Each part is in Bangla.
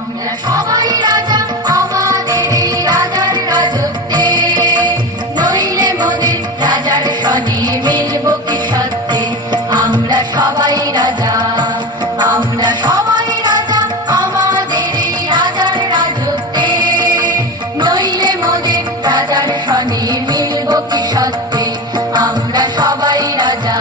আমরা সবাই রাজা আমাদের এই রাজার রাজত্বে, নইলে মোদের রাজার সনে মিলব কি সত্যে। আমরা সবাই রাজা, আমরা সবাই রাজা আমাদের এই রাজার রাজত্বে, নইলে মোদের রাজার সনে মিলব কি সত্যে। আমরা সবাই রাজা।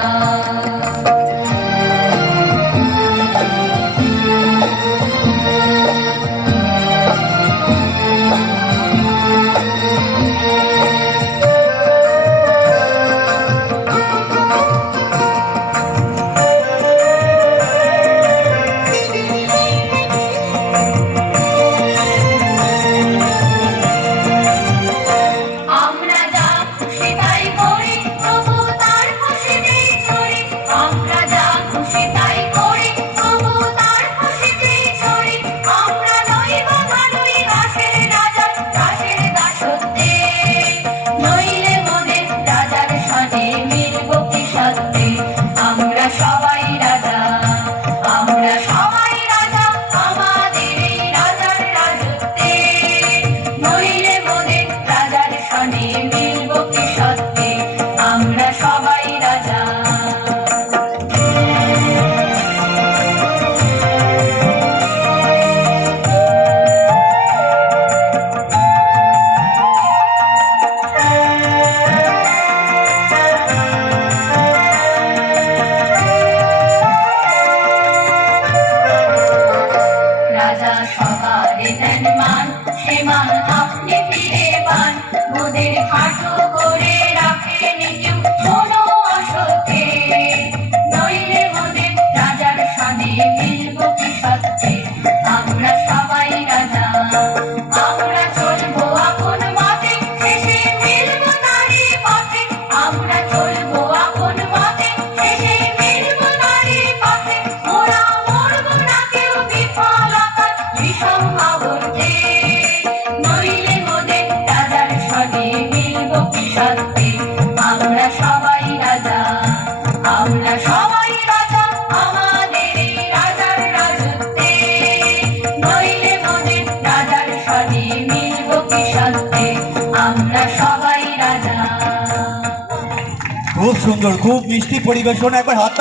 খুব সুন্দর, খুব মিষ্টি পরিবেশন। একবার হাত